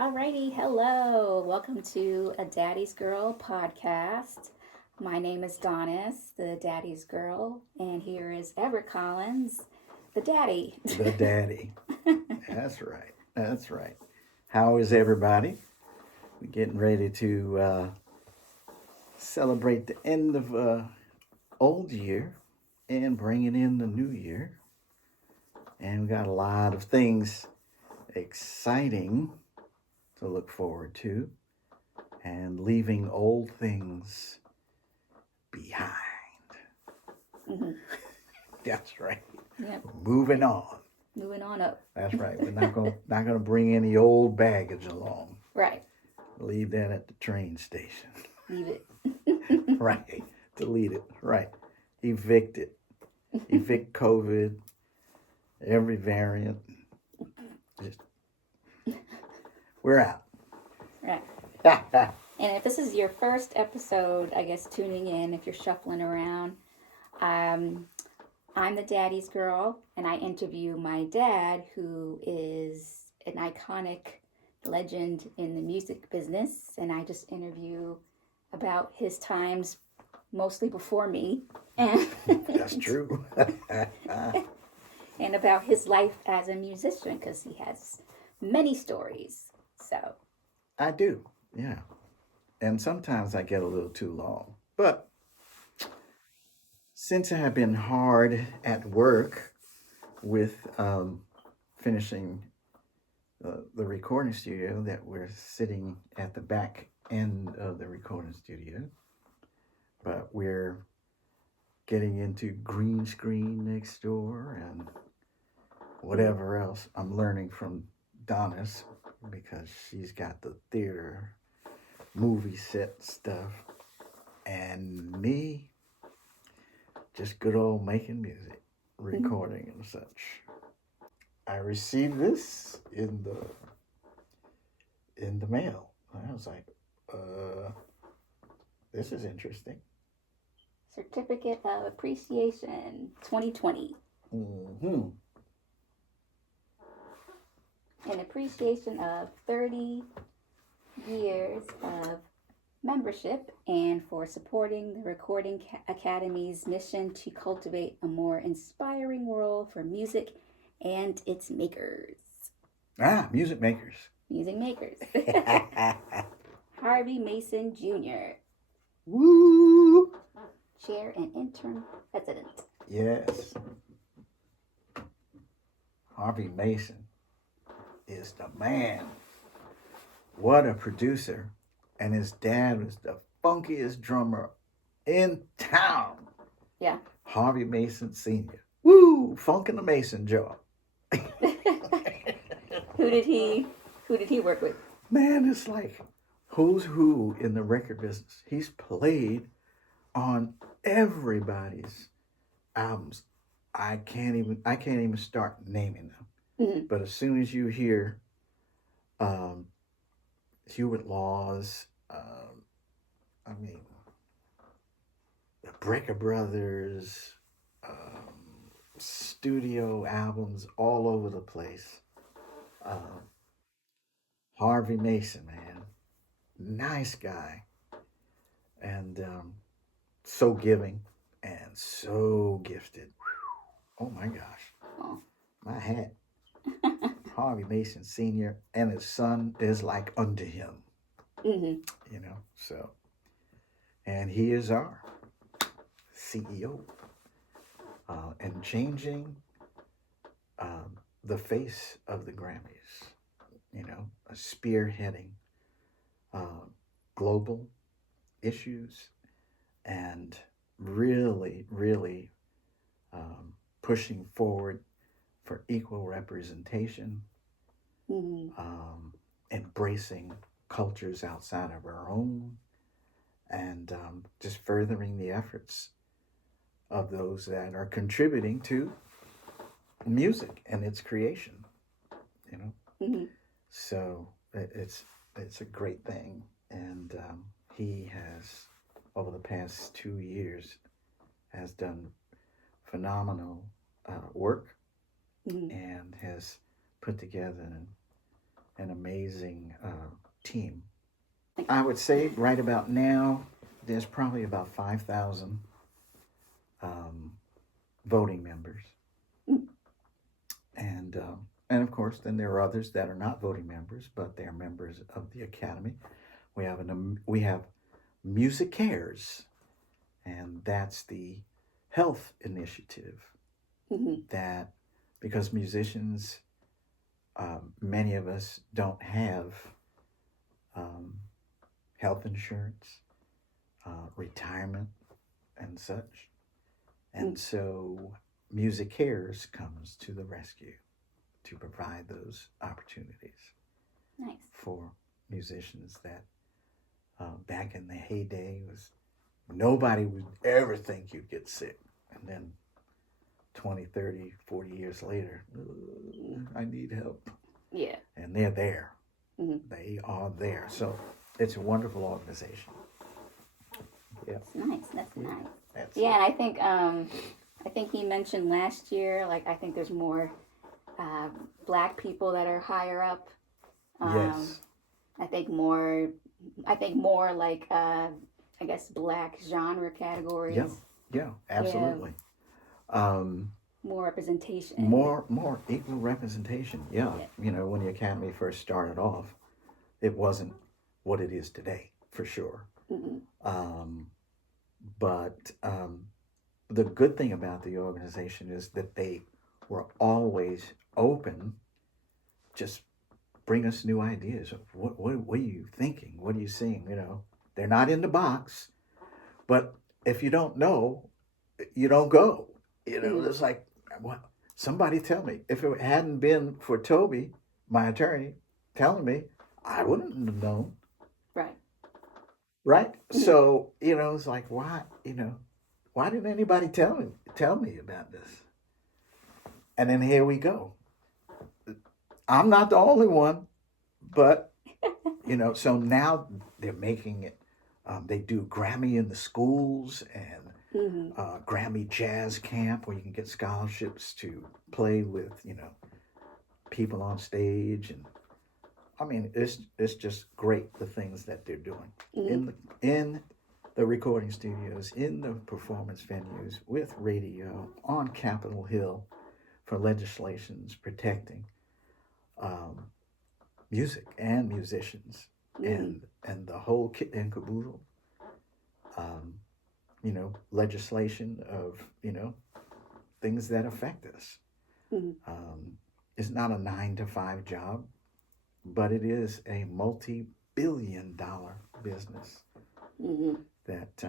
Alrighty, hello. Welcome to a Daddy's Girl podcast. My name is Donis, the Daddy's Girl, and here is Everett Collins, the Daddy. The daddy. That's right. That's right. How is everybody? We're getting ready to celebrate the end of old year and bringing in the new year. And we got a lot of things exciting to look forward to and leaving old things behind. Mhm. That's right. Yep, Moving on. moving on up. That's right. We're not gonna bring any old baggage along. Right, Leave that at the train station. leave it. Right. Delete it. Right. Evict it. Evict COVID. Every variant. Just we're out. Right. And if this is your first episode, I guess tuning in, if you're shuffling around, I'm the Daddy's Girl, and I interview my dad, who is an iconic legend in the music business, and I just interview about his times mostly before me and That's true. and about his life as a musician because he has many stories. So, I do. Yeah. And sometimes I get a little too long. But since I have been hard at work with finishing the recording studio, that we're sitting at the back end of the recording studio, but we're getting into green screen next door and whatever else I'm learning from Donis because she's got the theater movie set stuff, and me just good old making music, recording and such. I received this in the mail. I was like, this is interesting. Certificate of Appreciation 2020. Mm-hmm. An appreciation of 30 years of membership and for supporting the Recording Academy's mission to cultivate a more inspiring world for music and its makers. Music makers. Music makers. Harvey Mason Jr., Woo! Chair and Interim President. Yes. Harvey Mason is the man. What a producer. And his dad was the funkiest drummer in town. Yeah. Harvey Mason Sr. Woo! Funkin' the Mason jaw. Who did he work with? Man, it's like who's who in the record business. He's played on everybody's albums. I can't even start naming them. Mm-hmm. But as soon as you hear Hewitt Laws, the Brecker Brothers, studio albums all over the place. Harvey Mason, man, nice guy, and so giving and so gifted. Oh my gosh, my hat. Harvey Mason Sr. and his son is like unto him. Mm-hmm. So, and he is our CEO and changing the face of the Grammys, spearheading global issues and really, really pushing forward for equal representation, embracing cultures outside of our own, and just furthering the efforts of those that are contributing to music and its creation. So it's a great thing, and he has over the past 2 years has done phenomenal work and has put together an amazing team. I would say right about now, there's probably about 5,000 voting members. And of course, then there are others that are not voting members, but they are members of the academy. We have Music Cares, and that's the health initiative that because musicians, many of us don't have health insurance, retirement, and such, and so Music Cares comes to the rescue to provide those opportunities Nice. for musicians that back in the heyday was nobody would ever think you'd get sick. And then 20, 30, 40 years later, I need help. Yeah. And they're there. They are there. So it's a wonderful organization. Yeah. That's nice. That's nice. That's Yeah, and I think he mentioned last year, like I think there's more black people that are higher up. Yes. I think more like I guess black genre categories. Yeah, absolutely. More representation. More equal representation. Yeah. You know, when the academy first started off, it wasn't what it is today, for sure. But the good thing about the organization is that they were always open. Just bring us new ideas. What are you thinking? What are you seeing? You know, they're not in the box, but if you don't know, you don't go. You know, it's like, what? Somebody tell me. If it hadn't been for Toby, my attorney, telling me, I wouldn't have known. Right. Right. So you know, it's like, why? You know, why didn't anybody tell me about this? And then here we go. I'm not the only one, but you know, so now they're making it. They do Grammy in the schools and Grammy Jazz Camp, where you can get scholarships to play with, you know, people on stage, and I mean, it's just great the things that they're doing in the recording studios, in the performance venues, with radio on Capitol Hill for legislations protecting music and musicians and the whole kit and caboodle. You know, legislation of, you know, things that affect us. It's not a 9-to-5 job, but it is a multi-billion-dollar business that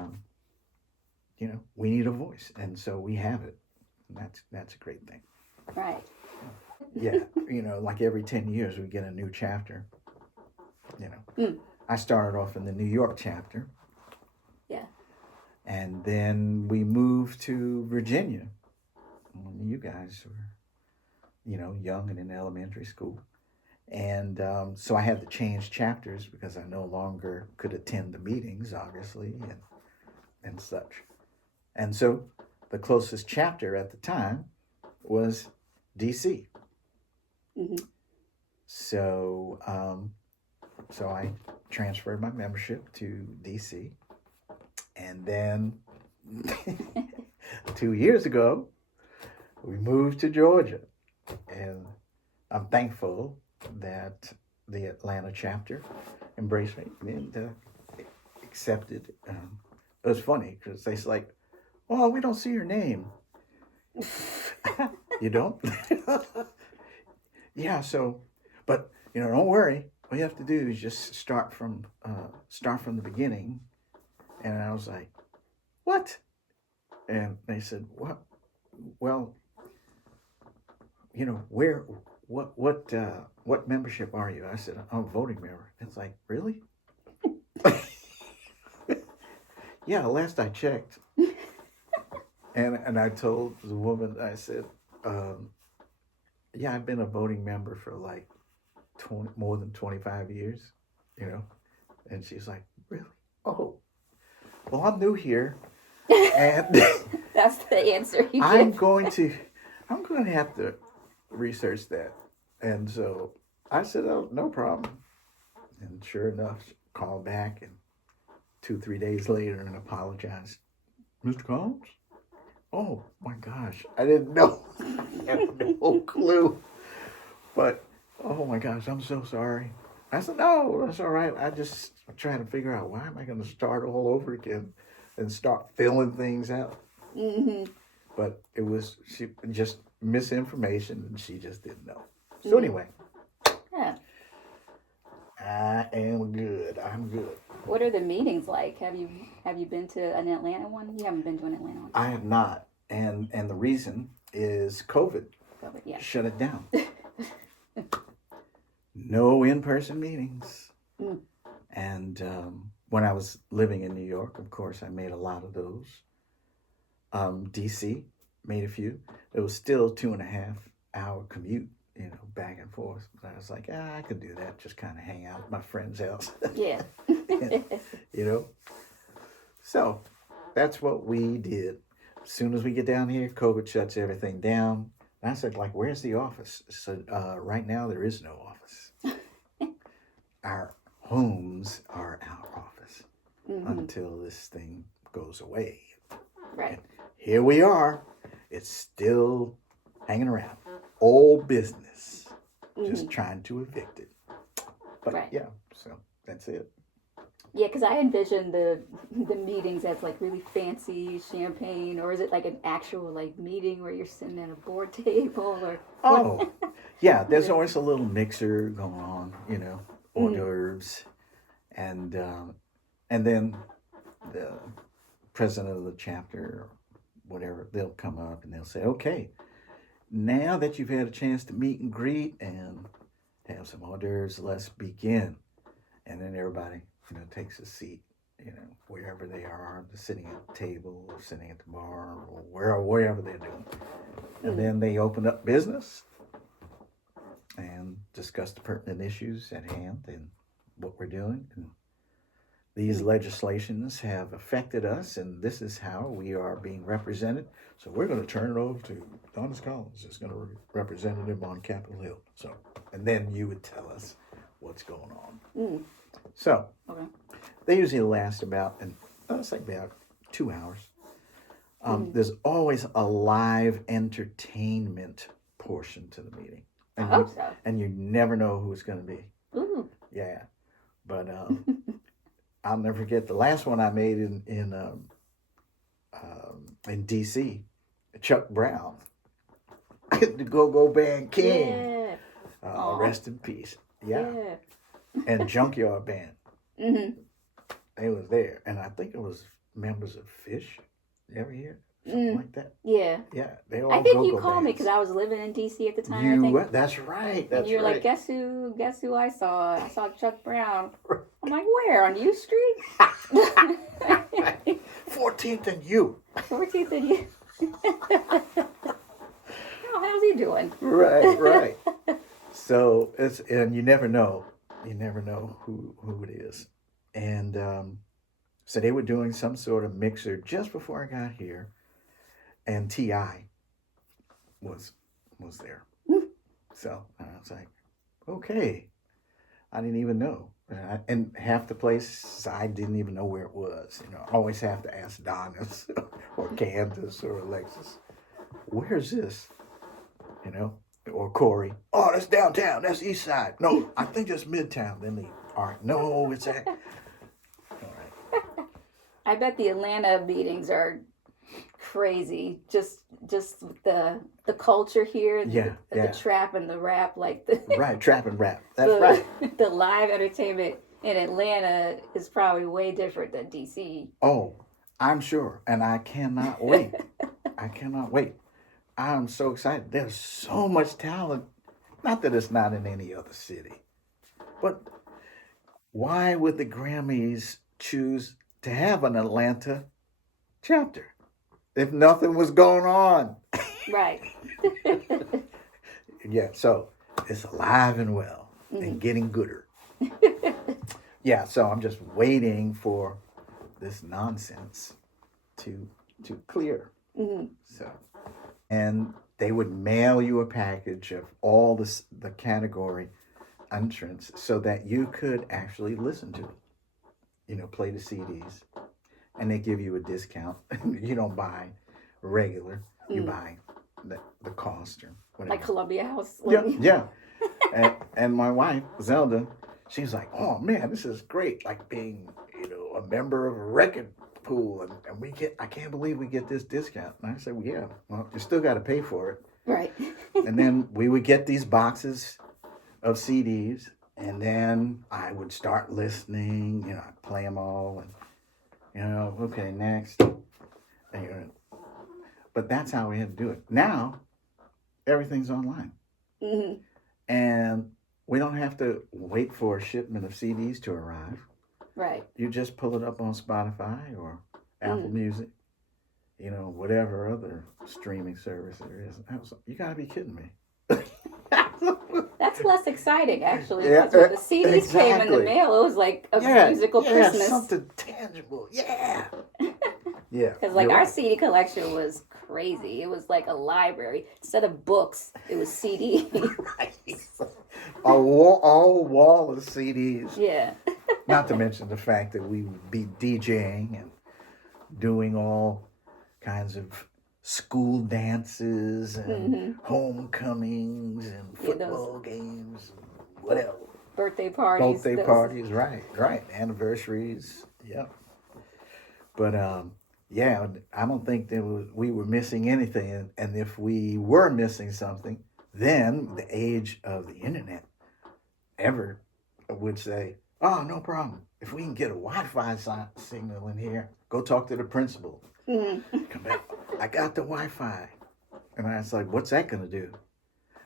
you know, we need a voice, and so we have it. And that's a great thing. Right. Yeah, you know, like every 10 years we get a new chapter. You know, I started off in the New York chapter. Yeah. And then we moved to Virginia when you guys were, you know, young and in elementary school. And so I had to change chapters because I no longer could attend the meetings, obviously, and such. And so the closest chapter at the time was DC. So so I transferred my membership to DC. And then 2 years ago, we moved to Georgia. And I'm thankful that the Atlanta chapter embraced me and accepted. It was funny because they're like, oh, we don't see your name. You don't? Yeah, so, but, you know, don't worry. All you have to do is just start from the beginning. And I was like, what? And they said, what? Well, you know, what membership are you? I said, I'm a voting member. It's like, really? Yeah, last I checked. And I told the woman, I said, yeah, I've been a voting member for like more than 25 years, you know. And she's like, really? Oh, well, I'm new here. And that's the answer you I'm give. going to have to research that. And so I said, oh, no problem. And sure enough, she called back and 2, 3 days later and apologized. Mr. Collins? Oh my gosh, I didn't know. I had no clue. But oh my gosh, I'm so sorry. I said, no, that's all right. I'm trying to figure out why am I going to start all over again and start filling things out. Mm-hmm. But it was she just misinformation and she just didn't know. So anyway, Yeah. I am good. I'm good. What are the meetings like? Have you been to an Atlanta one? You haven't been to an Atlanta one. I have not. And the reason is COVID Yeah. shut it down. No in-person meetings. Mm. And when I was living in New York, of course, I made a lot of those. DC made a few. It was still 2.5 hour commute, back and forth. But I was like, I could do that. Just kind of hang out at my friend's house. Yeah. and, So that's what we did. As soon as we get down here, COVID shuts everything down. And I said, like, where's the office? So right now there is no office. Our homes are our office until this thing goes away. Right. And here we are. It's still hanging around. Old business. Just trying to evict it. But right. Yeah, so that's it. Yeah, because I envision the meetings as like really fancy champagne, or is it like an actual like meeting where you're sitting at a board table or? Oh, yeah. There's always a little mixer going on, hors d'oeuvres, and then the president of the chapter or whatever, they'll come up and they'll say, okay, now that you've had a chance to meet and greet and have some hors d'oeuvres, let's begin. And then everybody takes a seat, wherever they are, sitting at the table or sitting at the bar or wherever they're doing. And then they open up business and discuss the pertinent issues at hand and what we're doing. And these legislations have affected us, and this is how we are being represented. So we're going to turn it over to Donis Collins, who's going to represent him on Capitol Hill. So, and then you would tell us what's going on. So, okay. They usually last about 2 hours. There's always a live entertainment portion to the meeting. I hope so. And you never know who it's going to be. Ooh. Yeah. But I'll never forget the last one I made in D.C., Chuck Brown, the Go-Go Band King. Yeah. Rest in peace. Yeah. And Junkyard Band. They was there. And I think it was members of Fish. You ever hear? Something like that. Yeah. Yeah. They all I think go-go you called me bands. because I was living in DC at the time. That's right. That's and you're right. like, guess who I saw? I saw Chuck Brown. I'm like, where? On U Street? 14th and U. 14th and U. How's he doing? Right. So and you never know. You never know who it is. And so they were doing some sort of mixer just before I got here, and T.I. was there. So I was like, okay, I didn't even know. And half the place I didn't even know where it was. I always have to ask Donis or Candace or Alexis, where's this? Or Corey. Oh, that's downtown. That's east side. No, I think that's midtown. Then all right, no, it's at. All right. I bet the Atlanta meetings are crazy. Just the culture here. The trap and the rap, like the right, trap and rap. That's right. The live entertainment in Atlanta is probably way different than DC. Oh, I'm sure, and I cannot wait. I'm so excited. There's so much talent. Not that it's not in any other city, but why would the Grammys choose to have an Atlanta chapter if nothing was going on? Right. Yeah, so it's alive and well and getting gooder. Yeah, so I'm just waiting for this nonsense to clear. So, and they would mail you a package of all the category entrance so that you could actually listen to it. Play the CDs, and they give you a discount. You don't buy regular, you buy the cost or whatever. Like Columbia House. Yeah, yeah. And my wife, Zelda, she's like, oh man, this is great. Like being, a member of a record pool. And I can't believe we get this discount. And I said, well, yeah, well, you still got to pay for it. Right. And then we would get these boxes of CDs. And then I would start listening, I'd play them all. And, okay, next. But that's how we had to do it. Now, everything's online. Mm-hmm. And we don't have to wait for a shipment of CDs to arrive. Right. You just pull it up on Spotify or Apple Music, whatever other streaming service there is. You got to be kidding me. That's less exciting, actually. Yeah, Because when the CDs came in the exactly. mail, it was like a musical Christmas. Something tangible. Yeah. Yeah. Because like you're our right. CD collection was crazy. It was like a library. Instead of books, it was CD. Right. All wall of CDs. Yeah. Not to mention the fact that we would be DJing and doing all kinds of school dances and homecomings and football games and whatever. Birthday parties. Parties, right. Anniversaries, yeah. But I don't think we were missing anything. And if we were missing something, then the age of the internet ever would say, oh, no problem. If we can get a Wi-Fi signal in here, go talk to the principal. Mm-hmm. Come back. I got the Wi-Fi. And I was like, what's that going to do?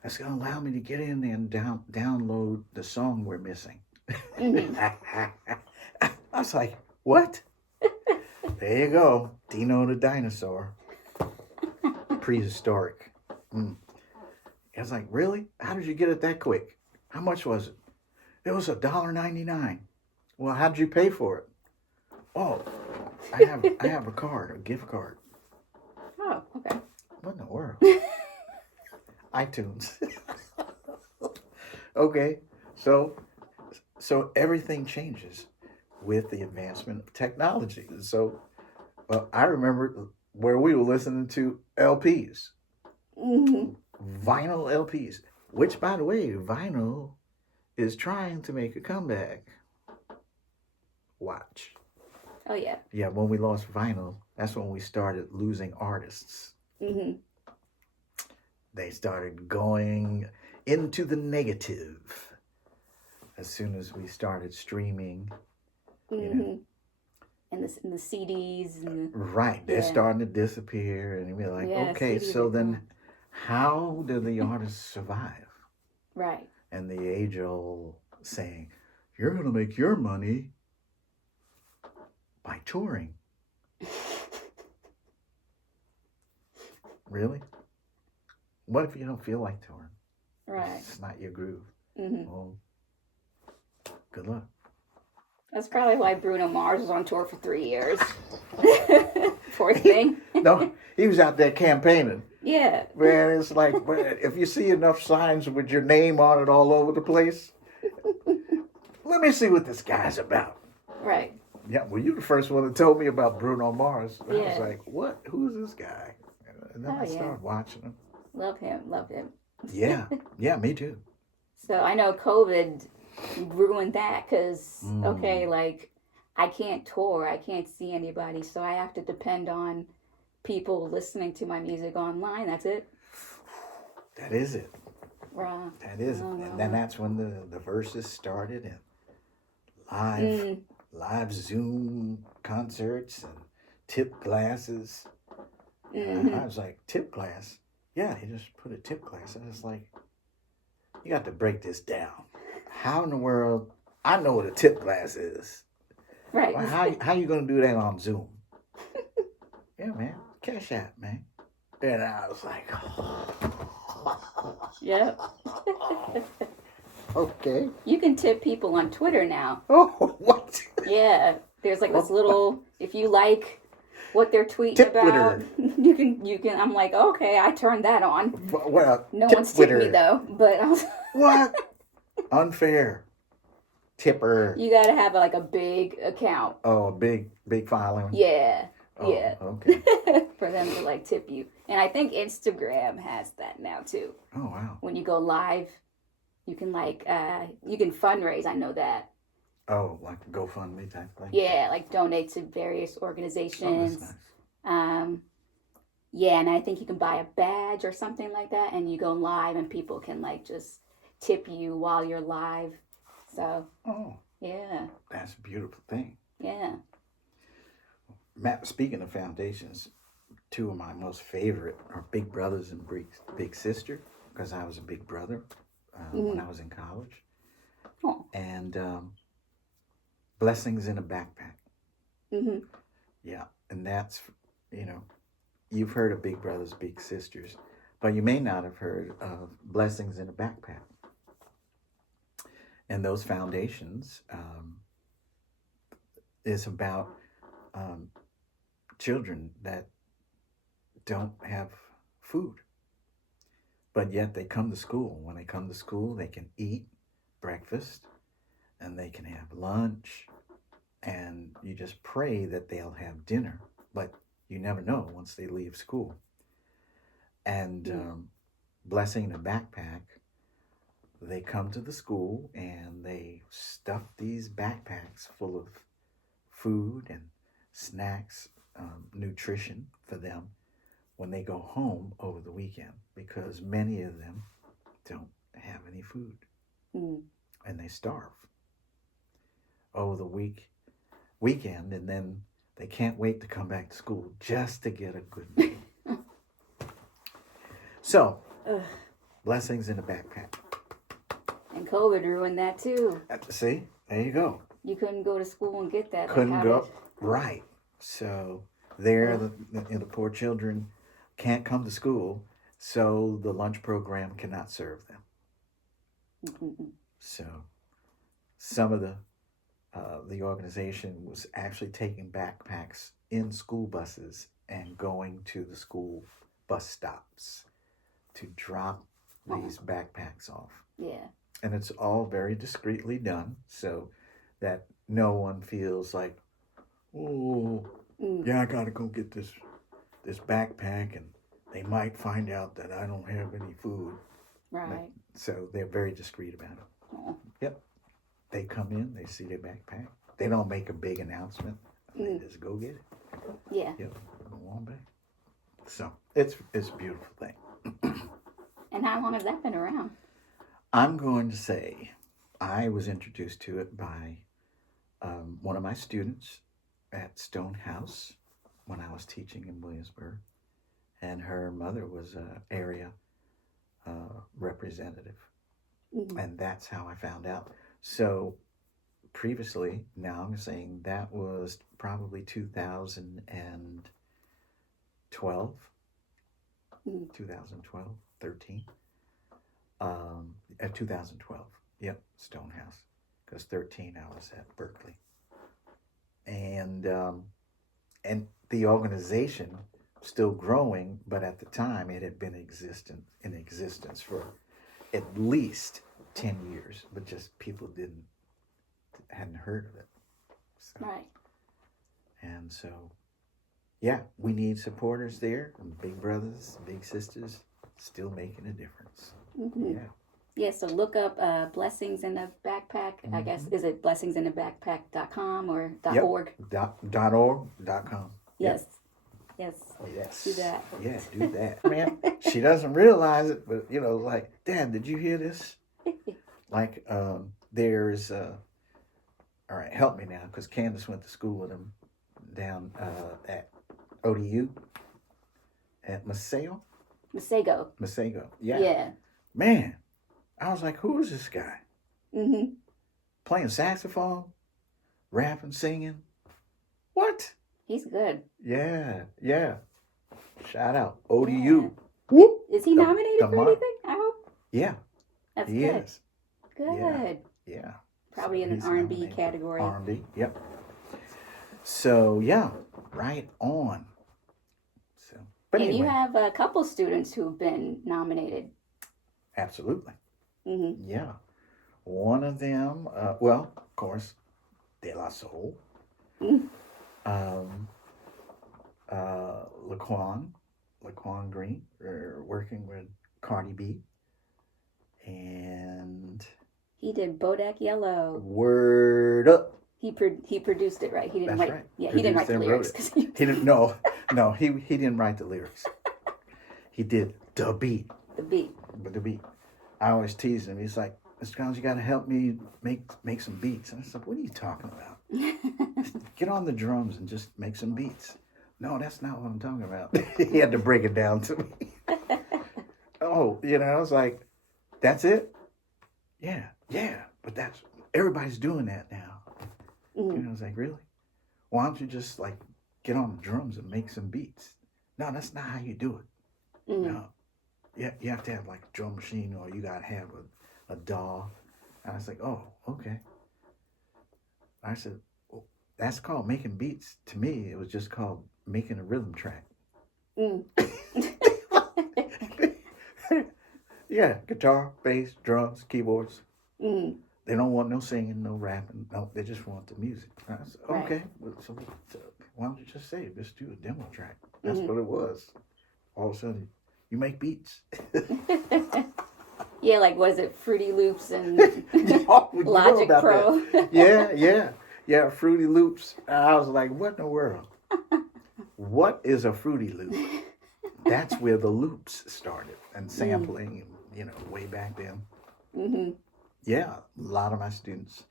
That's going to allow me to get in there and download the song we're missing. Mm-hmm. I was like, what? There you go. Dino the dinosaur. Prehistoric. I was like, really? How did you get it that quick? How much was it? It was $1.99. Well, how did you pay for it? Oh, I have a card, a gift card. Oh, okay. What in the world? iTunes. Okay, so everything changes with the advancement of technology. So I remember where we were listening to LPs, Mm-hmm. vinyl LPs, which, by the way, vinyl is trying to make a comeback. Watch. Oh, yeah. Yeah, when we lost vinyl, that's when we started losing artists. Mm-hmm. They started going into the negative as soon as we started streaming. Mm-hmm. And the CDs. Right, they're starting to disappear, and we're like, okay, CDs so are then gone. how do the artists survive? Right. And the age-old saying, you're going to make your money by touring. Really? What if you don't feel like touring? Right. It's not your groove. Mm-hmm. Well, good luck. That's probably why Bruno Mars was on tour for 3 years. Poor thing. No, he was out there campaigning. Yeah. Man, it's like, man, if you see enough signs with your name on it all over the place, let me see what this guy's about. Right. Yeah, well, you're the first one that told me about Bruno Mars. I was Yeah. like, what? Who's this guy? And then I started watching him. Love him. Yeah, yeah, me too. So I know COVID ruined that because, okay, like I can't tour. I can't see anybody. So I have to depend on people listening to my music online. That's it. That is it. Wow. That is it. And then that's when the verses started and live Zoom concerts and tip glasses. And I was like, tip glass? Yeah, he just put a tip glass. I was like, you got to break this down. How in the world? I know what a tip glass is. Right. Well, how you going to do that on Zoom? Yeah, man. Cash App, man. And I was like, Yep. okay. You can tip people on Twitter now. Oh, what? Yeah. There's like this little, if you like what they're tweeting Tip about, Twitter. you can, I'm like, okay, I turned that on. Well, No tip one's tipped Twitter. me though, but I was, What? Unfair. Tipper. You gotta have like a big account. Oh, a big following. Yeah. Oh, Yeah. okay. For them to like tip you. And I think Instagram has that now too. Oh, wow. When you go live, you can you can fundraise. I know that. Oh, like a GoFundMe type thing? Yeah, like donate to various Oh, organizations. that's nice. Yeah, and I think you can buy a badge or something like that, and you go live, and people can like just tip you while you're live. So, Oh, yeah, that's a beautiful thing. yeah. Matt, speaking of foundations, two of my most favorite are Big Brothers and Big Sister, because I was a big brother when I was in college. Oh. And Blessings in a Backpack. Mm-hmm. Yeah, and that's, you know, you've heard of Big Brothers, Big Sisters, but you may not have heard of Blessings in a Backpack. And those foundations is about children that don't have food, but yet they come to school. When they come to school, they can eat breakfast and they can have lunch, and you just pray that they'll have dinner, but you never know once they leave school. And Blessing in a Backpack, they come to the school and they stuff these backpacks full of food and snacks, nutrition for them when they go home over the weekend, because many of them don't have any food and they starve over the weekend, and then they can't wait to come back to school just to get a good meal. So, Blessings in a Backpack. And COVID ruined that too. See, there you go. You couldn't go to school and get that. Couldn't go. Right. So there, the poor children can't come to school, so the lunch program cannot serve them. Mm-mm. So some of the organization was actually taking backpacks in school buses and going to the school bus stops to drop these backpacks off. Yeah. And it's all very discreetly done so that no one feels like, oh, yeah, I gotta go get this backpack, and they might find out that I don't have any food. Right. So they're very discreet about it. Oh. Yep. They come in, they see their backpack. They don't make a big announcement. They just go get it. Yeah. Yep. Go on back. So it's a beautiful thing. And how long has that been around? I'm going to say I was introduced to it by one of my students at Stonehouse when I was teaching in Williamsburg, and her mother was an area representative, and that's how I found out. So previously, now I'm saying that was probably 2012, 13. At 2012, yep, Stonehouse, because 13 I was at Berkeley, and the organization still growing, but at the time it had been in existence for at least 10 years, but just people hadn't heard of it. So, right. And so, yeah, we need supporters there, and Big Brothers, Big Sisters, still making a difference. Mm-hmm. Yeah. Yeah, so look up Blessings in a Backpack. I guess, is it blessingsinthebackpack.com or .org? .org.com. Yes. Yes. Yes. Do that. Yeah, do that. Man, she doesn't realize it, but, like, Dad, did you hear this? Like, there's, all right, help me now, because Candace went to school with him down at ODU at Masego. Yeah. Yeah. Man, I was like, who is this guy? Mm-hmm. Playing saxophone, rapping, singing. What? He's good. Yeah. Shout out. ODU. Yeah. Is he nominated for anything? I hope. Yeah. That's he good. is. Good. Yeah. Probably in an R&B category. R&B, yep. So, yeah, right on. So, but and anyway. you have a couple students who've been nominated. Absolutely. Mm-hmm. Yeah. One of them, well, of course, De La Soul, Mm. um, Laquan Green, working with Cardi B, and He did Bodak Yellow. Word Up. He produced it, right? He didn't That's write. right. Yeah, he didn't write Produced the and wrote lyrics it. because He didn't. No. He didn't write the lyrics. He did the beat. the beat. But the beat. I always tease him. He's like, Mr. Collins, you got to help me make some beats. And I said, what are you talking about? Get on the drums and just make some beats. No, that's not what I'm talking about. He had to break it down to me. Oh, I was like, that's it? Yeah. But everybody's doing that now. Mm. I was like, really? Why don't you just like get on the drums and make some beats? No, that's not how you do it. Mm. No. You have to have like a drum machine, or you got to have a DAW. And I was like, oh, okay. I said, well, that's called making beats. To me, it was just called making a rhythm track. Mm. Yeah, guitar, bass, drums, keyboards. Mm. They don't want no singing, no rapping. No, they just want the music. I said, Right. okay, so why don't you just say, let's do a demo track? That's what it was. All of a sudden, you make beats. Yeah, like was it Fruity Loops and Oh, you know Logic about Pro? that. Yeah, Fruity Loops. I was like, what in the world? What is a Fruity Loop? That's where the loops started, and sampling, way back then. Mm-hmm. Yeah, a lot of my students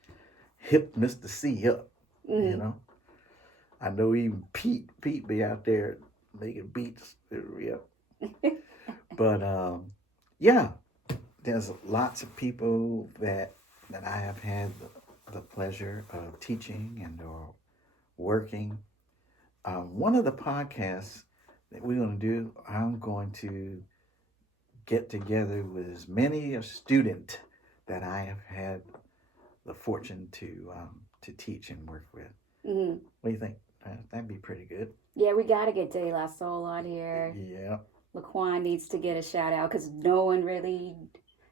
hip Mr. C up, I know even Pete be out there making beats. Yeah. But yeah, there's lots of people that I have had the pleasure of teaching and or working. One of the podcasts that we're going to do, I'm going to get together with as many a student that I have had the fortune to teach and work with. Mm-hmm. What do you think? That'd be pretty good. Yeah, we got to get De La Soul on here. Yeah. Laquan needs to get a shout out because no one really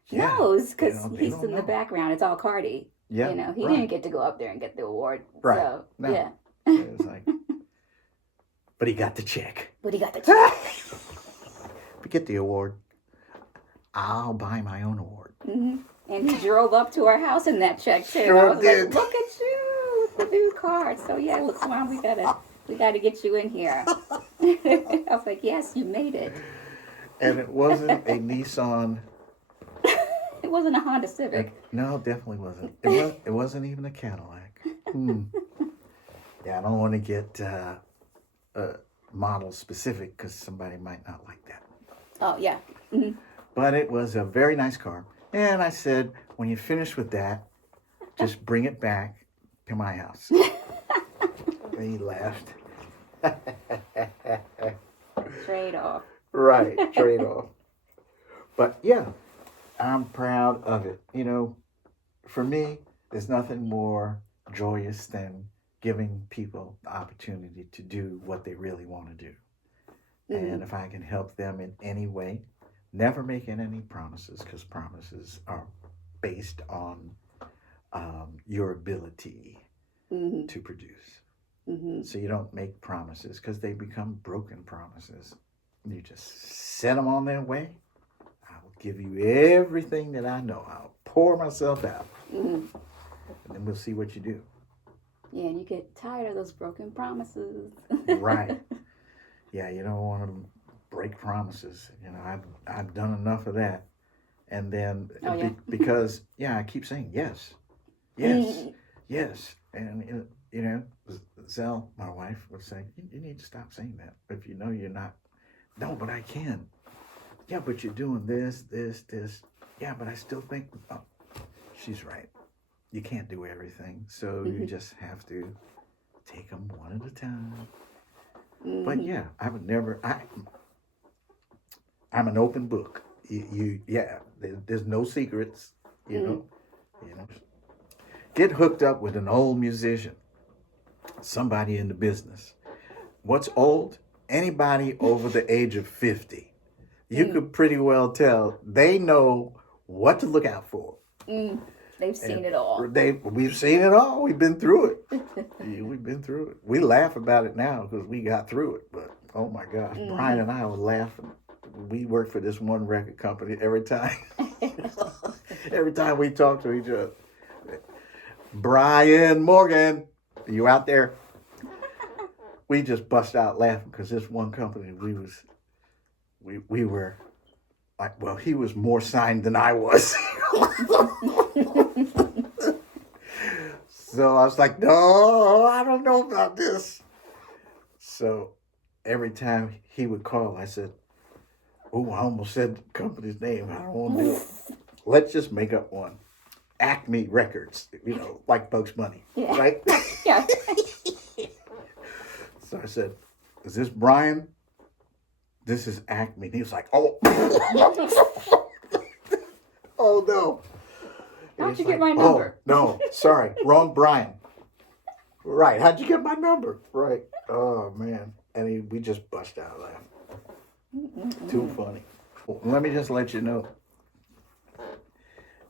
Yeah. knows because They he's don't in the know. background. It's all Cardi. Yeah. He didn't get to go up there and get the award. Right. So, No. yeah. It was like, but he got the check. But he got the check. We get the award. I'll buy my own award. Mm-hmm. And he drove up to our house in that check too. Sure I was did. like, look at you with the new car. So yeah, Laquan, we gotta get you in here. I was like, yes, you made it. And it wasn't a Nissan. It wasn't a Honda Civic. No, it definitely wasn't. It wasn't even a Cadillac. Yeah, I don't want to get model specific because somebody might not like that. Oh yeah. Mm-hmm. But it was a very nice car. And I said, when you finish with that, just bring it back to my house. And he laughed. Trade off. Right, trade off. But yeah, I'm proud of it. For me, there's nothing more joyous than giving people the opportunity to do what they really want to do. Mm-hmm. And if I can help them in any way, never making any promises, because promises are based on your ability Mm-hmm. to produce. Mm-hmm. So you don't make promises because they become broken promises. You just set them on their way. I will give you everything that I know. I'll pour myself out. Mm-hmm. And then we'll see what you do. Yeah, and you get tired of those broken promises. Right. Yeah, you don't want to break promises. I've done enough of that. And then because I keep saying yes. And Zell, my wife, would say, you need to stop saying that. If you know you're not. No, but I can. Yeah, but you're doing this. Yeah, but I still think, she's right. You can't do everything. So you just have to take them one at a time. Mm-hmm. But yeah, I would never, I'm an open book. There's no secrets, you know. Get hooked up with an old musician, somebody in the business. What's old? Anybody over the age of 50. You could pretty well tell they know what to look out for. They've seen it all. We've seen it all. We've been through it. Yeah, we've been through it. We laugh about it now because we got through it. But oh my gosh, Brian and I were laughing. We worked for this one record company every time. Every time we talk to each other. Brian Morgan, you out there? We just bust out laughing because this one company we were like, well, he was more signed than I was. So I was like, no, I don't know about this. So every time he would call, I said, oh, I almost said the company's name. I don't want to do it. Let's just make up one. Acme Records, like Bugs Bunny, right? Yeah. So I said, is this Brian? This is Acme. And he was like, oh. Oh, no. How'd you get my number? Oh, no, sorry, wrong Brian. Right, how'd you get my number? Right. Oh, man. And we just bust out laughing. Too funny. Well, let me just let you know.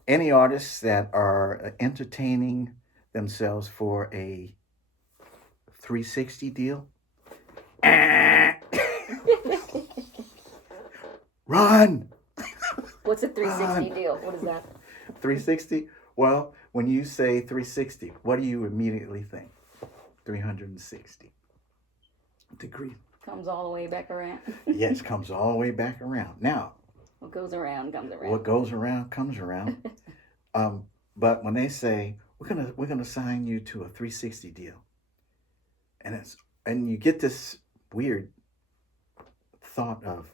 Any artists that are entertaining themselves for a 360 deal, run! What's a 360 deal? What is that? 360? Well, when you say 360, what do you immediately think? 360 degrees. Comes all the way back around. Yes, comes all the way back around. Now, What goes around comes around. what goes around comes around. But when they say we're gonna sign you to a 360 deal, and you get this weird thought of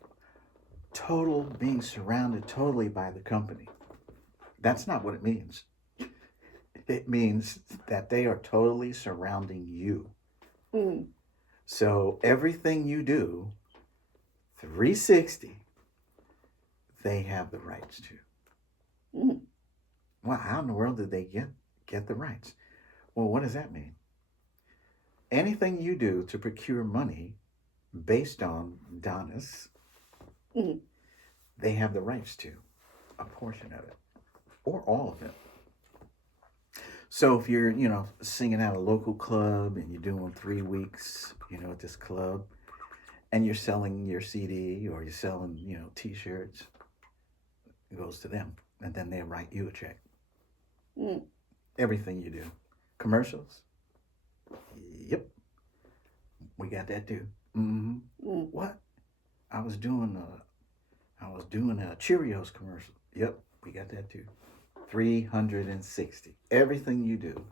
being surrounded totally by the company. That's not what it means. It means that they are totally surrounding you. Mm. So everything you do, 360, they have the rights to. Mm. Well, how in the world did they get the rights? Well, what does that mean? Anything you do to procure money based on Donna's, they have the rights to a portion of it, or all of it. So if you're, singing at a local club and you're doing 3 weeks, at this club, and you're selling your CD or you're selling, T-shirts, it goes to them, and then they write you a check. Mm. Everything you do. Commercials? Yep. We got that too. Mm-hmm. Mm. What? I was doing a Cheerios commercial. Yep, we got that too. 360. Everything you do.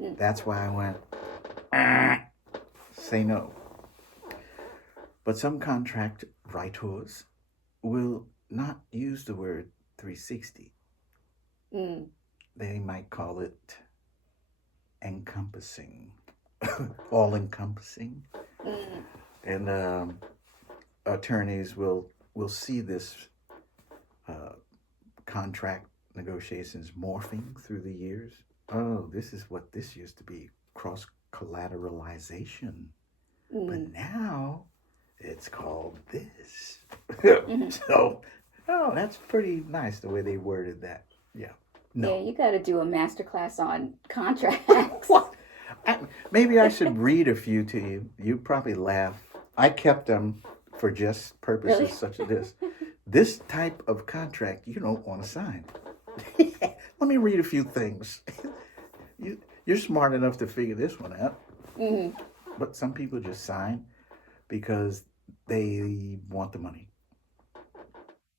Mm. That's why I went, say no. But some contract writers will not use the word 360. Mm. They might call it encompassing, all encompassing. Mm. And attorneys will see this contract negotiations morphing through the years. Oh, this is what this used to be, cross collateralization. Mm. But now it's called this. Mm-hmm. So, that's pretty nice the way they worded that. Yeah. No. Yeah, you got to do a master class on contracts. What? Maybe I should read a few to you. You'd probably laugh. I kept them for just purposes Really? such as this. This type of contract you don't want to sign. Let me read a few things. You're smart enough to figure this one out. Mm-hmm. But some people just sign because they want the money.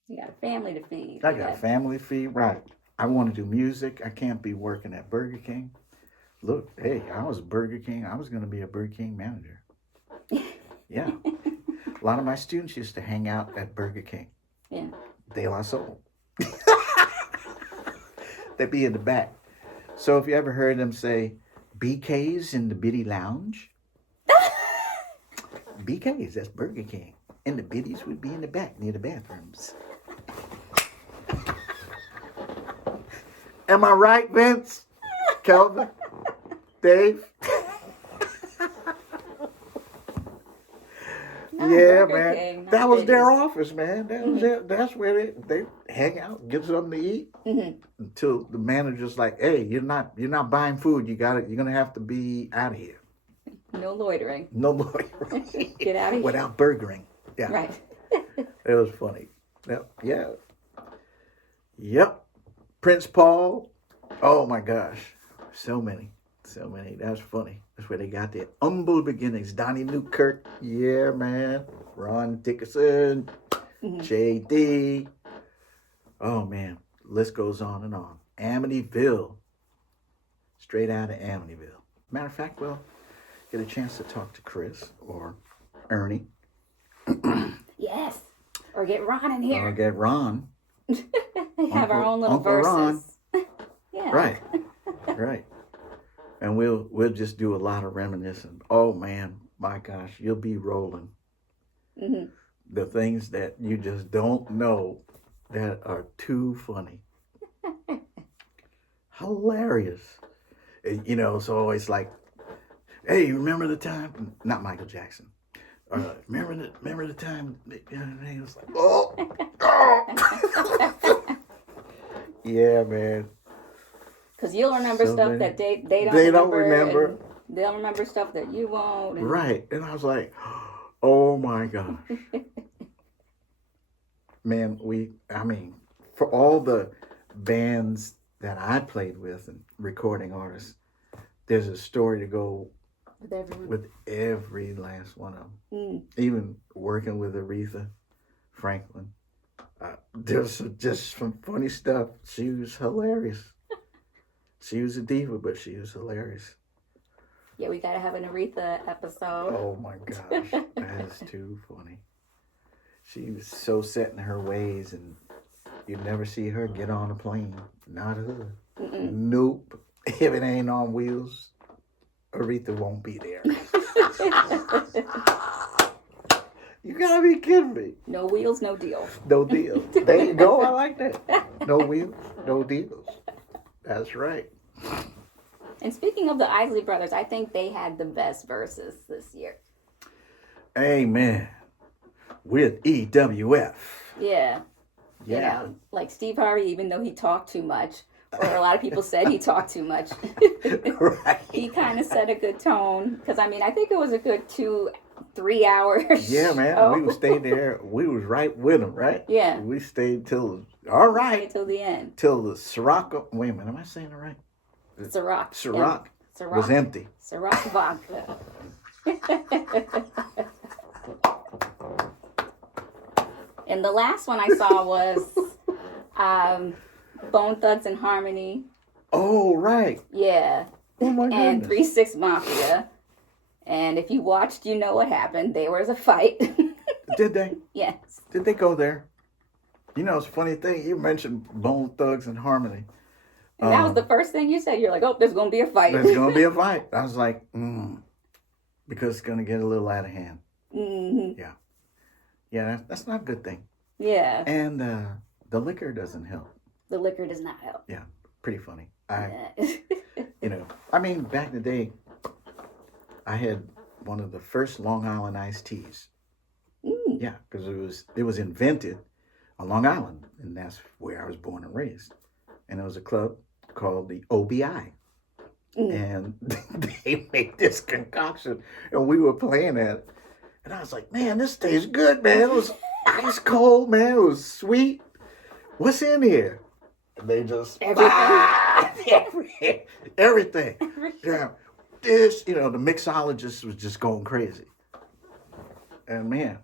You got a family to feed. I got a family fee, right. I want to do music. I can't be working at Burger King. Look, hey, I was Burger King. I was going to be a Burger King manager. Yeah. A lot of my students used to hang out at Burger King. Yeah. De La Soul. They'd be in the back. So if you ever heard them say, BK's in the Biddy Lounge. BK's, that's Burger King. And the biddies would be in the back near the bathrooms. Am I right, Vince? Kelvin? Dave? Yeah, Burger man. King, not That was their Biddy's. office, man. That was it. That's where they hang out, get something to eat Mm-hmm. until the manager's like, "Hey, you're not buying food. You're gonna have to be out of here. No loitering. No more Get out of here. without burgering." Yeah, Right. it was funny. Yep. Prince Paul. Oh my gosh, so many. That's funny. That's where they got their humble beginnings. Donnie Newkirk, yeah, man. Ron Dickerson, Mm-hmm. JD. Oh man, list goes on and on. Amityville, straight out of Amityville. Matter of fact, we'll get a chance to talk to Chris or Ernie. Yes. Or get Ron in here. Or get Ron. Have our own little Uncle verses. Ron. Yeah. Right. And we'll just do a lot of reminiscing. Oh man, my gosh, you'll be rolling. Mm-hmm. The things that you just don't know that are too funny. Hilarious. You know, it's always like, hey, you remember the time? Not Michael Jackson. Remember the time? It was like, oh. Yeah, man. Because you'll remember So stuff many- that they don't remember. And they'll remember stuff that you won't. And Right. And I was like, oh my gosh. Man, for all the bands that I played with and recording artists, there's a story to go with everyone. with every last one of them. Mm. Even working with Aretha Franklin. There's just some funny stuff. She was hilarious. She was a diva, but she was hilarious. Yeah, we got to have an Aretha episode. Oh my gosh, that is too funny. She was so set in her ways, and you'd never see her get on a plane. Not her. Mm-mm. Nope. If it ain't on wheels, Aretha won't be there. You gotta be kidding me. No wheels, no deal. No deal. There you go. I like that. No wheels, no deals. That's right. And speaking of the Isley Brothers, I think they had the best verses this year. Amen. With EWF. Yeah. Yeah. You know, like Steve Harvey, even though he talked too much, or a lot of people said he talked too much, Right. he kind of set a good tone. Because, I mean, I think it was a good 2-3 hours. Yeah, man. We would stay there. We was right with them, right? Yeah. We stayed till, all right, Until the end. till the Ciroc, wait a minute, am I saying it right? Ciroc. Ciroc Yeah. was empty. Ciroc vodka. And the last one I saw was Bone Thugs and Harmony. Oh, right. Yeah. Oh, my And goodness. 3-6 Mafia. And if you watched, you know what happened. There was a fight. Did they? Yes. Did they go there? You know, it's a funny thing. You mentioned Bone Thugs and Harmony. And that was the first thing you said. You're like, oh, there's going to be a fight. There's going to be a fight. I was like, because it's going to get a little out of hand. Mm-hmm. Yeah, that's not a good thing. Yeah. And the liquor doesn't help. The liquor does not help. Pretty funny. Yeah. You know, I mean, back in the day, I had one of the first Long Island iced teas. Mm. Yeah, because it was invented on Long Island, and that's where I was born and raised. And it was a club called the OBI. Mm. And they made this concoction, and we were playing at it. And I was like, man, this tastes good, man. It was ice cold, man. It was sweet. What's in here? And they just, Everything. everything. Yeah. This, the mixologist was just going crazy. And man,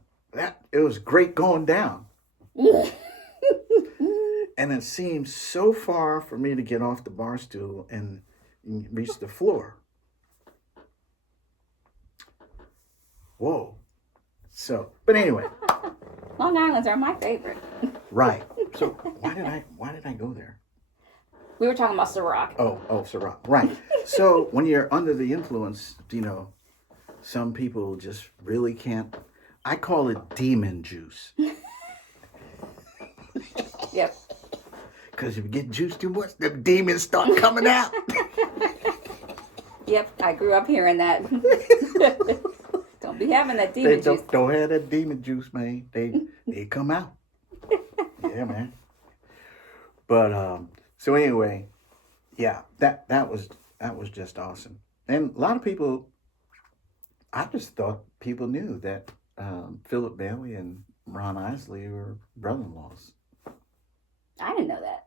it was great going down. And it seemed so far for me to get off the bar stool and reach the floor. Whoa. So, but anyway. Long Island's are my favorite. Right. So why did I go there? We were talking about Ciroc. Oh, Ciroc. Right. So when you're under the influence, some people just really can't. I call it demon juice. Yep. Because if you get juice too much, the demons start coming out. Yep. I grew up hearing that. Don't be having that demon juice. Don't have that demon juice, man. They come out. Yeah, man. But so anyway, yeah, that was just awesome. And a lot of people, I just thought people knew that Philip Bailey and Ron Isley were brother-in-laws. I didn't know that.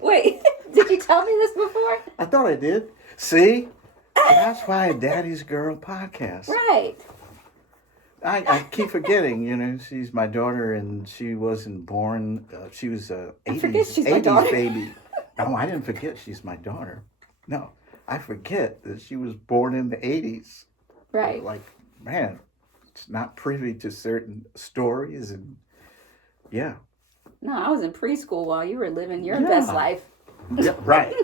Wait, did you tell me this before? I thought I did. See, that's why Daddy's Girl podcast. Right. I keep forgetting, she's my daughter and she wasn't born, she was a I forget 80s, she's my 80s daughter. baby. No, I didn't forget she's my daughter. No, I forget that she was born in the 80s. Right. Like, man, it's not privy to certain stories and yeah. No, I was in preschool while you were living your Yeah. best life. Yeah, right.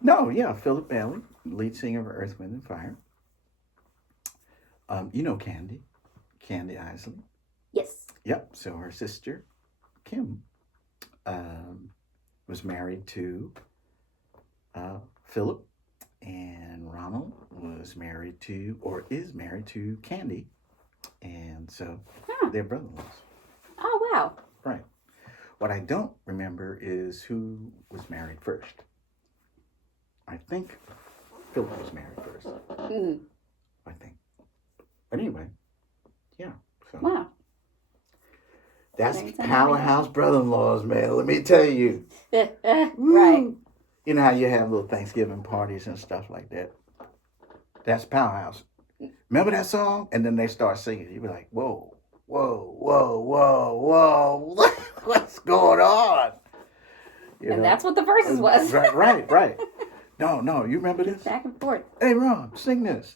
No, yeah, Philip Bailey, lead singer of Earth, Wind, and Fire. You know Candy Isley. Yes. Yep. So her sister, Kim, was married to Philip, and Ronald was married to, or is married to, Candy. And so they're brother-in-laws. Oh, wow. Right. What I don't remember is who was married first. I think Philip was married first. Mm. I think. But anyway, yeah. So Wow. that's Thanks, I powerhouse brother-in-laws, man. Let me tell you. Right. You know how you have little Thanksgiving parties and stuff like that? That's powerhouse. Remember that song? And then they start singing. You be like, whoa, whoa, whoa, whoa, whoa. What's going on? And that's what the verses was. Right. No, you remember this? Back and forth. Hey, Ron, sing this.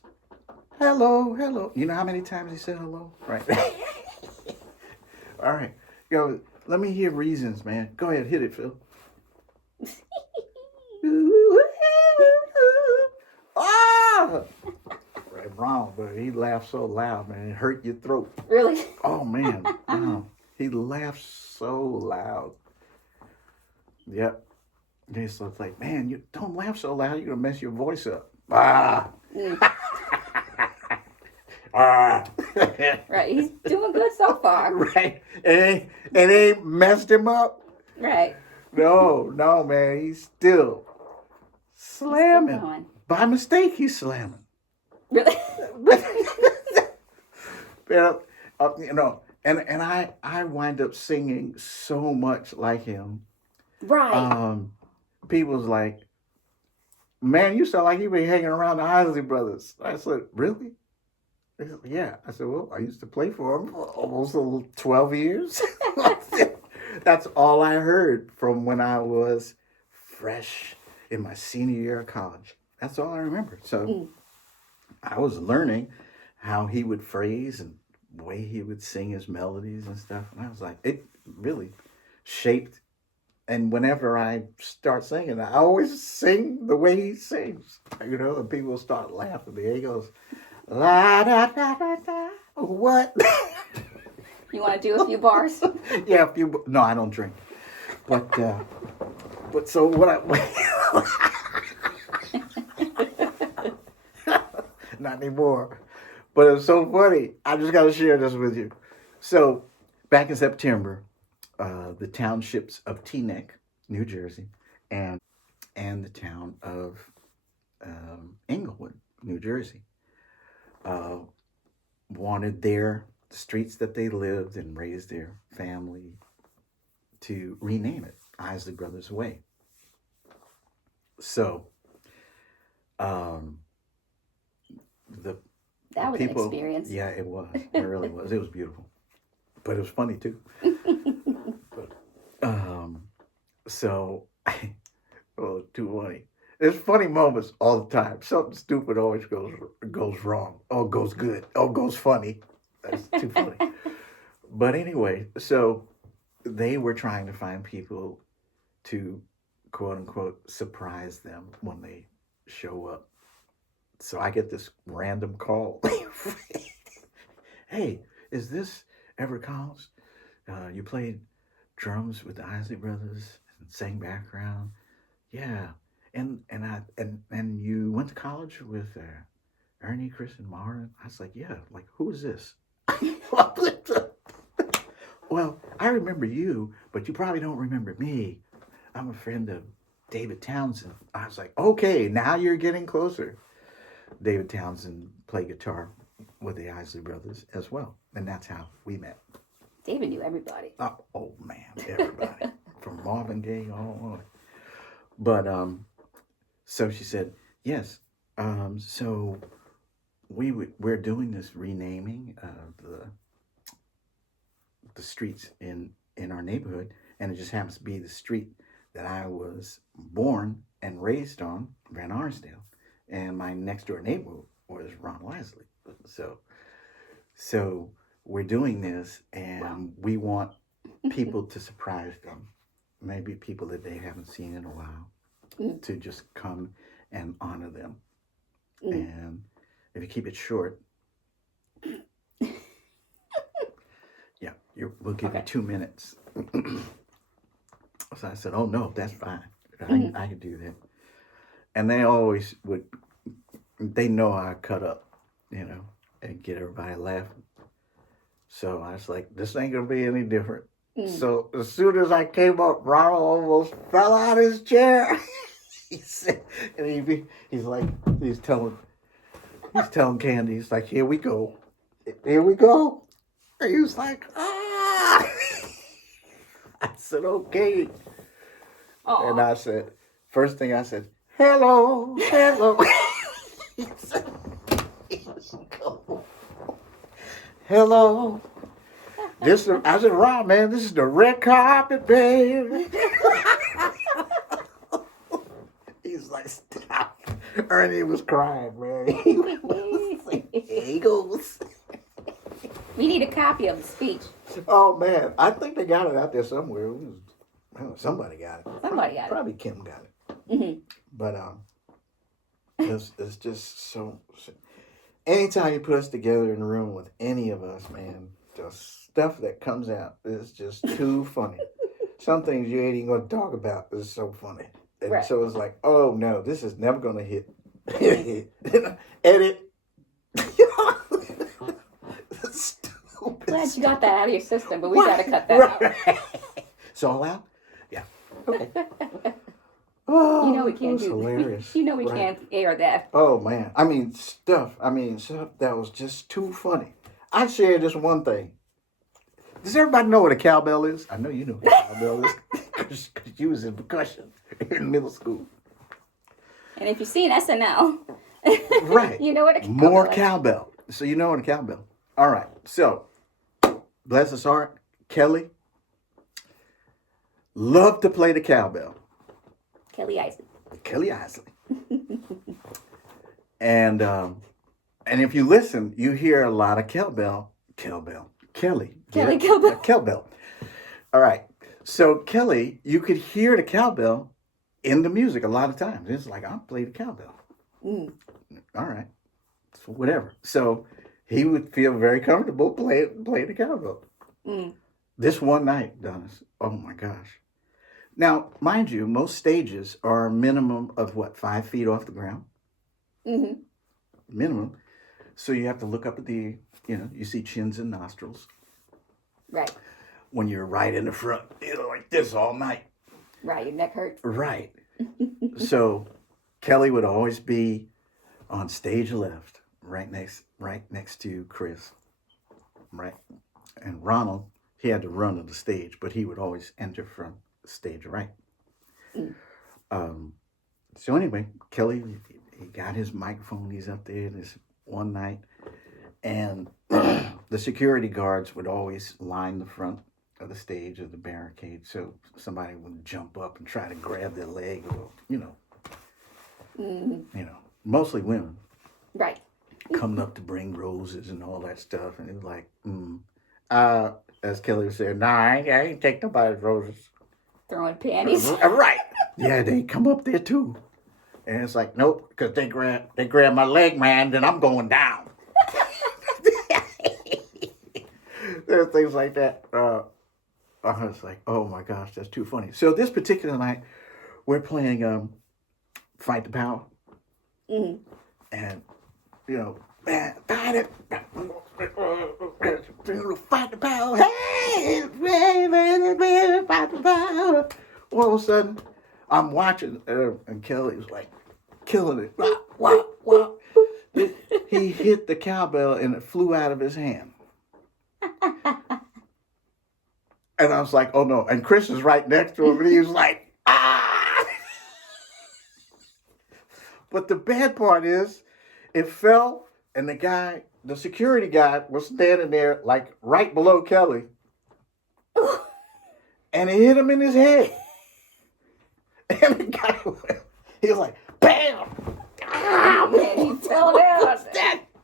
Hello. You know how many times he said hello? Right. All right. Yo, let me hear reasons, man. Go ahead, hit it, Phil. Ah! Right, Ron, but he laughed so loud, man, it hurt your throat. Really? Oh, man. Wow. He laughed so loud. Yep. It's like, man, you don't laugh so loud. You're going to mess your voice up. Ah. Ah. Right. He's doing good so far. Right. It ain't messed him up. Right. No, man. He's still slamming. He's still going. By mistake, he's slamming. Really? And I wind up singing so much like him. Right. People's like, man, you sound like you been hanging around the Isley Brothers. I said, really? They said, yeah. I said, well, I used to play for them for almost 12 years. That's all I heard from when I was fresh in my senior year of college. That's all I remember. So I was learning how he would phrase and the way he would sing his melodies and stuff. And I was like, it really shaped. And whenever I start singing, I always sing the way he sings, and people start laughing. He goes, la da da da da. What? You want to do a few bars? Yeah, a few. No, I don't drink. But so what not anymore. But it's so funny. I just got to share this with you. So back in September, the townships of Teaneck, New Jersey, and the town of Englewood, New Jersey, wanted their streets that they lived and raised their family to rename it Isley Brothers Way. So, that was people, an experience. Yeah, it was. It really was. It was beautiful, but it was funny too. So, oh, too funny. There's funny moments all the time. Something stupid always goes wrong. Oh, goes good. Oh, goes funny. That's too funny. But anyway, so they were trying to find people to, quote unquote, surprise them when they show up. So I get this random call. Hey, is this Everett Collins? You played drums with the Isley Brothers and sang background. Yeah. And you went to college with Ernie, Chris, and Martin. I was like, yeah. Like, who is this? well, I remember you, but you probably don't remember me. I'm a friend of David Townsend. I was like, okay, now you're getting closer. David Townsend played guitar with the Isley Brothers as well. And that's how we met. David knew everybody. Oh man, everybody. From Marvin Gaye all on. But so she said, yes. So we're doing this renaming of the streets in our neighborhood, and it just happens to be the street that I was born and raised on, Van Arsdale, and my next door neighbor was Ron Isley. So we're doing this, and we want people to surprise them, maybe people that they haven't seen in a while, to just come and honor them. And if you keep it short, yeah, we'll give you 2 minutes. So I said, oh no, that's fine. I can do that. And they always would, they know I cut up, and get everybody laughing. So I was like, this ain't gonna be any different. So as soon as I came up, Ronald almost fell out of his chair. He said, and he's telling Candy, he's like, here we go. And he was like, ah. I said, okay. Aww. And I said, first thing I said, hello. He said, here we go. Hello. I said, Ron, man, this is the red carpet, baby. He's like, stop. Ernie was crying, man. He goes. We need a copy of the speech. Oh, man. I think they got it out there somewhere. Somebody got it. Probably Kim got it. Mm-hmm. But it's just so... Anytime you put us together in a room with any of us, man, the stuff that comes out is just too funny. Some things you ain't even going to talk about is so funny. And right. So it's like, oh, no, this is never going to hit. Edit. Stupid. Glad you got that out of your system, but we got to cut that out. It's all out? Yeah. Okay. Oh, we can't do hilarious. We can't air that. Oh, man. Stuff that was just too funny. I shared this one thing. Does everybody know what a cowbell is? I know you know what a cowbell is because you was in percussion in middle school. And if you've seen SNL, right, you know what a cowbell More cowbell. So you know what a cowbell. All right. So, bless his heart, Kelly loved to play the cowbell. Kelly Isley. And if you listen, you hear a lot of Kelly. Cowbell. All right. So Kelly, you could hear the cowbell in the music a lot of times. It's like, I'll play the cowbell. All right. So whatever. So he would feel very comfortable playing the cowbell. This one night, Donis, oh my gosh. Now, mind you, most stages are a minimum of 5 feet off the ground? Mm-hmm. Minimum. So you have to look up at you see chins and nostrils. Right. When you're right in the front, like this all night. Right, your neck hurts. Right. So Kelly would always be on stage left, right next to Chris. Right. And Ronald, he had to run to the stage, but he would always enter from stage right. So anyway, Kelly, he got his microphone. He's up there this one night, and the security guards would always line the front of the stage of the barricade, so somebody would jump up and try to grab their leg, or mostly women, right, coming up to bring roses and all that stuff, and it was like, as Kelly would say, nah, I ain't take nobody's roses. Throwing panties. Right. Yeah, they come up there too. And it's like, nope, because they grab my leg, man, then I'm going down. There's things like that. I was like, oh my gosh, that's too funny. So this particular night, we're playing Fight the Power. Mm-hmm. And, Man, fight it. Fight the power. Hey, baby, fight the power. All of a sudden, I'm watching, and Kelly was like killing it. Wah, wah, wah. He hit the cowbell and it flew out of his hand. And I was like, oh no. And Chris is right next to him and he was like, ah. But the bad part is, it fell and the security guy was standing there like right below Kelly. And it hit him in his head. And the guy he was like, bam! Ah, And he fell down.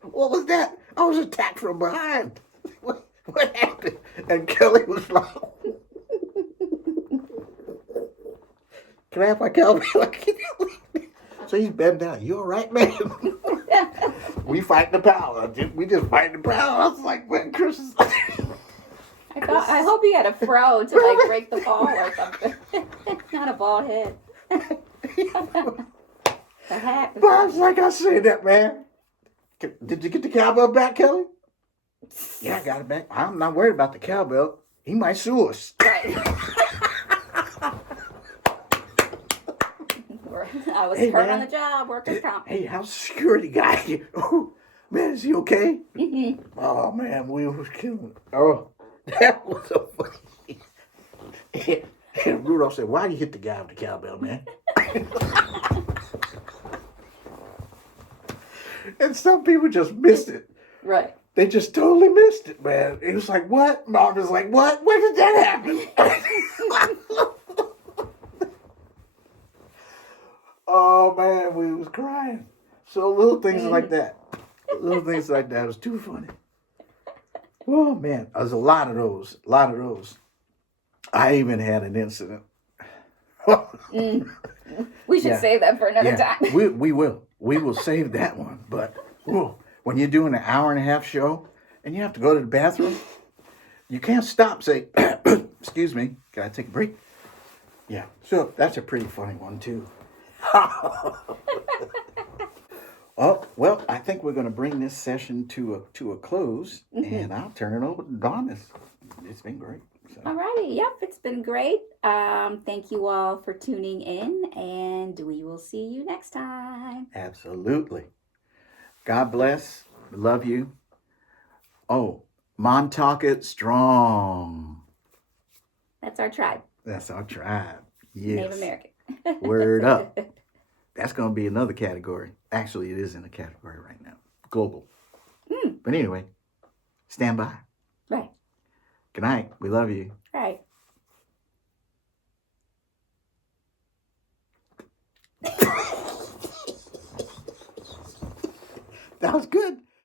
What was that? I was attacked from behind. What happened? And Kelly was like, can I have my cowbell? So he's bent down. You all right, man? We fight the power. We just fight the power. I was like, when Chris is I hope he had a fro to like break the ball or something. Not a bald head. The hat. But I was like, I said that, man. Did you get the cowbell back, Kelly? Yeah, I got it back. I'm not worried about the cowbell. He might sue us. Right. I was Hey, hurt man. on the job, workers' comp. Hey, how's the security guy? Oh, man, is he okay? Mm-hmm. Oh, man, we was killing it. Oh, that was so funny. And Rudolph said, why did you hit the guy with the cowbell, man? And some people just missed it. Right. They just totally missed it, man. It was like, what? Marvin's like, what? When did that happen? Oh, man, we was crying. So little things like that. Little things like that was too funny. Oh, man, there's a lot of those. I even had an incident. We should save that for another time. We will. We will save that one. But when you're doing an hour and a half show and you have to go to the bathroom, you can't stop, say, excuse me, can I take a break? Yeah, so that's a pretty funny one, too. Oh, well, I think we're going to bring this session to a close, and I'll turn it over to Dawn. It's been great. So. Alrighty, yep, it's been great. Thank you all for tuning in, and we will see you next time. Absolutely. God bless. Love you. Oh, Montauk strong. That's our tribe. That's our tribe. Yes. Native American. Word up. That's going to be another category. Actually, it is in a category right now. Global. But anyway, stand by. Right. Good night. We love you. Right. That was good.